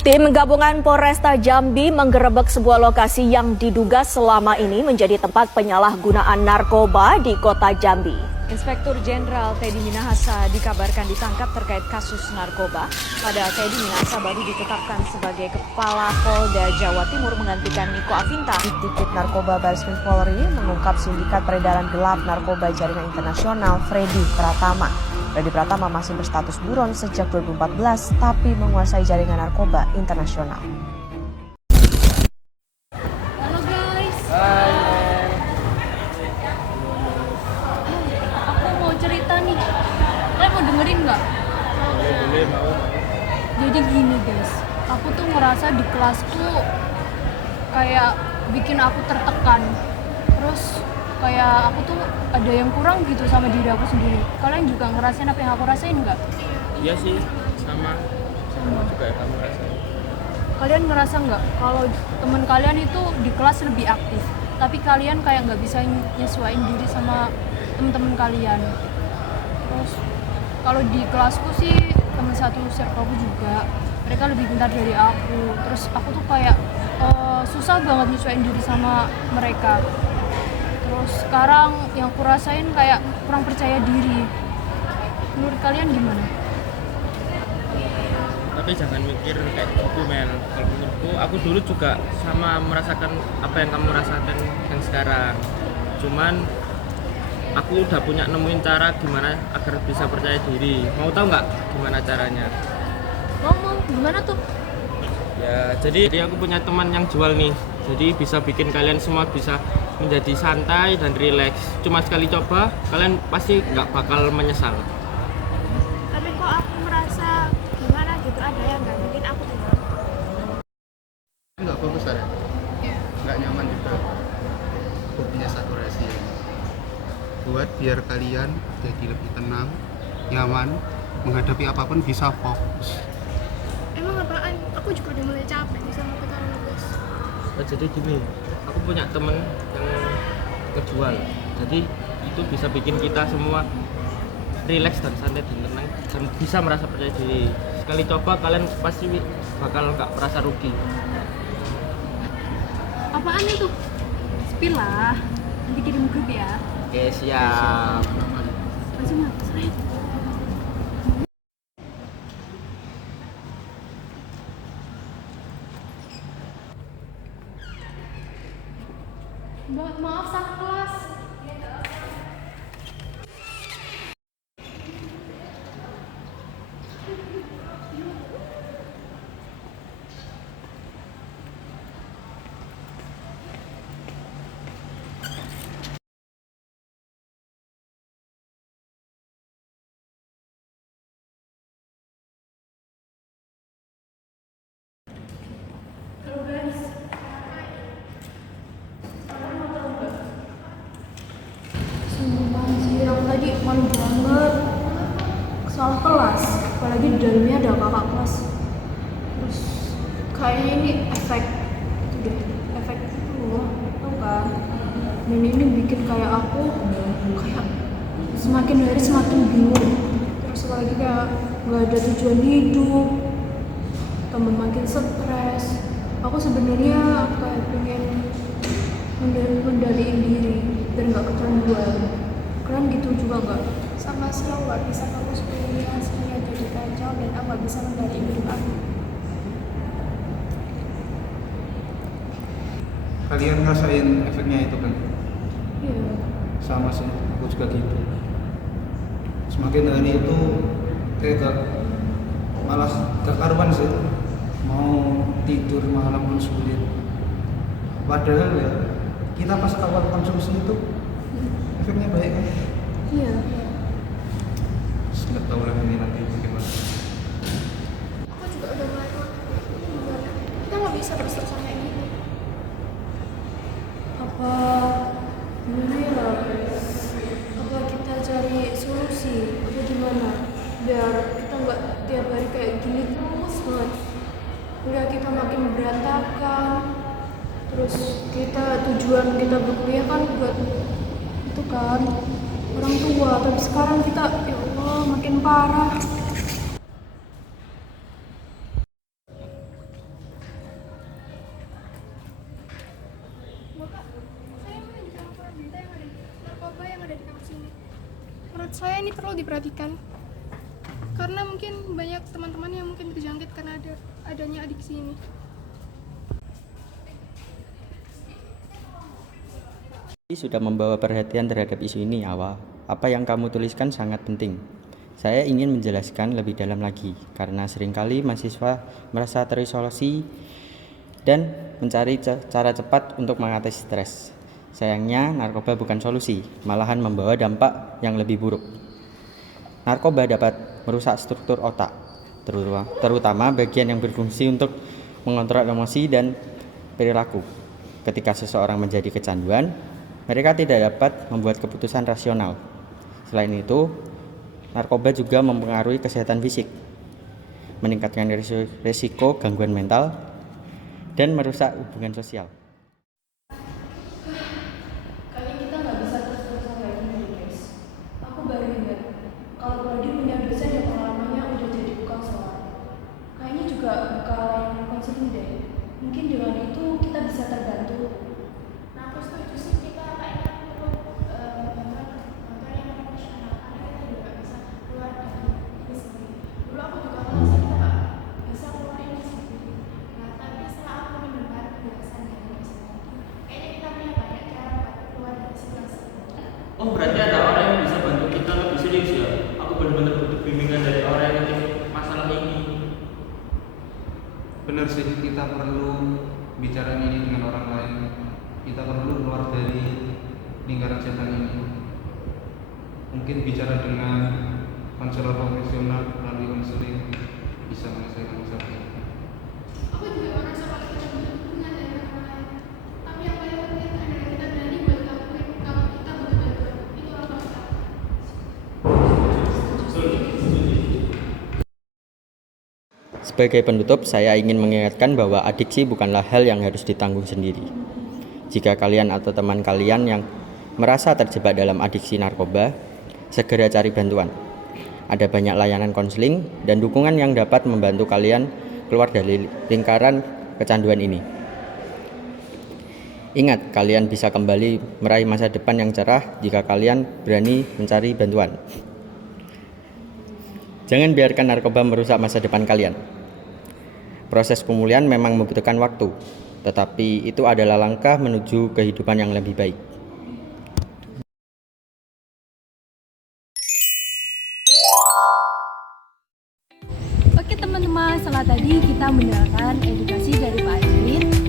Tim gabungan Polresta Jambi menggerebek sebuah lokasi yang diduga selama ini menjadi tempat penyalahgunaan narkoba di kota Jambi. Inspektur Jenderal Teddy Minahasa dikabarkan ditangkap terkait kasus narkoba. Pada Teddy Minahasa baru ditetapkan sebagai Kepala Polda Jawa Timur menggantikan Niko Afinta. Dikit Narkoba Bareskrim Polri mengungkap sindikat peredaran gelap narkoba jaringan internasional Freddy Pratama. Freddy Pratama masih berstatus buron sejak 2014, tapi menguasai jaringan narkoba internasional. Halo guys. Hai. Aku mau cerita nih. Kalian mau dengerin nggak? Boleh, mau. Jadi gini guys, aku tuh ngerasa di kelasku kayak bikin aku tertekan. Terus kayak aku tuh ada yang kurang gitu sama diri aku sendiri. Kalian juga ngerasain apa yang aku rasain nggak? Iya sih, sama juga yang kamu rasain. Kalian ngerasa nggak kalau teman kalian itu di kelas lebih aktif, tapi kalian kayak nggak bisa nyesuaiin diri sama teman-teman kalian? Terus kalau di kelasku sih teman satu circleku juga, mereka lebih pintar dari aku. Terus aku tuh kayak susah banget nyesuaiin diri sama mereka. Terus sekarang yang aku rasain kayak kurang percaya diri. Menurut kalian gimana? Tapi jangan mikir kayak gitu, Mel. Kalau menurutku, aku dulu juga sama merasakan apa yang kamu rasakan yang sekarang. Cuman aku udah punya nemuin cara gimana agar bisa percaya diri. Mau tahu nggak gimana caranya? Mau gimana tuh? Ya, jadi aku punya teman yang jual nih. Jadi bisa bikin kalian semua bisa menjadi santai dan rileks. Cuma sekali coba, kalian pasti nggak bakal menyesal. Tapi kok aku merasa gimana gitu, ada yang nggak bikin aku tenang. Nggak fokus ada, nggak nyaman juga. Aku punya satu rahasia buat biar kalian jadi lebih tenang, nyaman, menghadapi apapun bisa fokus. Emang apaan? Aku juga udah mulai capek nih sama kita nulis. Jadi gini, aku punya temen yang ngejual. Jadi itu bisa bikin kita semua rileks dan santai dan tenang dan bisa merasa percaya diri. Sekali coba kalian pasti bakal nggak merasa rugi. Apaan itu? Spill lah. Nanti kirim grup ya. Oke, siap. Langsung lah, seret. Mbak, maaf salah kelas. Halo guys. Sumpah anjir, aku tadi malu banget salah kelas, apalagi di dalamnya ada kakak kelas. Terus kayaknya ini efek itu loh, tau kan? Dan ini bikin kayak aku kayak semakin hari semakin bingung. Terus lagi kayak nggak ada tujuan hidup, tambah makin stres. Aku sebenarnya kayak pengen mengendaliin diri biar nggak kecanduan. Kalian gitu juga nggak? Sama sih aku nggak bisa fokus kuliah, semuanya jadi kacau dan aku nggak bisa mengendalikan hidup aku. Kalian ngerasain efeknya itu kan? Iya. Sama sih, aku juga gitu. Semakin hari itu kayak malah gak karuan sih. Mau tidur malam pun sulit. Padahal ya kita pas awal konsumsi itu efeknya baik kan? Iya. Nggak tahu lagi ini nanti bagaimana. Aku juga udah mulai gimana? Kita nggak bisa terus-terusan kayak gini. Apa gimana ya? Apa kita cari solusi? Apa gimana? Biar kita nggak tiap hari kayak gini terus banget. Kuliah kita makin berantakan. Terus tujuan kita berkuliah kan buat itu kan orang tua, tapi sekarang kita ya Allah makin parah. menurut saya ini perlu diperhatikan. Karena mungkin banyak teman-teman yang mungkin terjangkit karena adanya adiksi ini. Sudah membawa perhatian terhadap isu ini, Awa. Apa yang kamu tuliskan sangat penting. Saya ingin menjelaskan lebih dalam lagi, karena seringkali mahasiswa merasa terisolasi dan mencari cara cepat untuk mengatasi stres. Sayangnya, narkoba bukan solusi, malahan membawa dampak yang lebih buruk. Narkoba dapat merusak struktur otak, terutama bagian yang berfungsi untuk mengontrol emosi dan perilaku. Ketika seseorang menjadi kecanduan, mereka tidak dapat membuat keputusan rasional. Selain itu, narkoba juga mempengaruhi kesehatan fisik, meningkatkan risiko gangguan mental, dan merusak hubungan sosial. Kayaknya kita nggak bisa terus-terusan kayak gini, guys. Aku baru ingat kalau Brody punya dosen yang pengalamannya udah jadi tukang soal. Kayaknya juga buka layanan konseling deh. Mungkin dengan itu kita bisa terbantu. Nah, aku setuju sih, kita kayaknya perlu bantuan yang profesional karena kita juga nggak bisa keluar dari ini sendiri. Dulu aku juga merasa kita nggak bisa keluar ini sendiri. Nah, tapi setelah aku mendengar penjelasan dari dosen tadi, kayaknya kita punya banyak cara buat keluar dari situasi ini. Oh, berarti ada orang yang bisa bantu kita lebih serius ya? Aku benar-benar butuh bimbingan dari orang yang ngerti masalah ini. Benar sih, kita perlu bicara ini dengan orang lain. Kita perlu keluar dari lingkaran setan ini. Mungkin bicara dengan konselor profesional melalui konseling bisa menyelesaikan masalah ini. Aku juga merasa kalau kita butuh dukungan dari orang lain. Tapi yang paling penting adalah kita berani buat ngakuin kalau kita butuh bantuan. Itu apa kita? Sebagai penutup, saya ingin mengingatkan bahwa adiksi bukanlah hal yang harus ditanggung sendiri. Jika kalian atau teman kalian yang merasa terjebak dalam adiksi narkoba, segera cari bantuan. Ada banyak layanan konseling dan dukungan yang dapat membantu kalian keluar dari lingkaran kecanduan ini. Ingat, kalian bisa kembali meraih masa depan yang cerah jika kalian berani mencari bantuan. Jangan biarkan narkoba merusak masa depan kalian. Proses pemulihan memang membutuhkan waktu, tetapi itu adalah langkah menuju kehidupan yang lebih baik. Oke teman-teman, setelah tadi kita mendengarkan edukasi dari Pak Edwin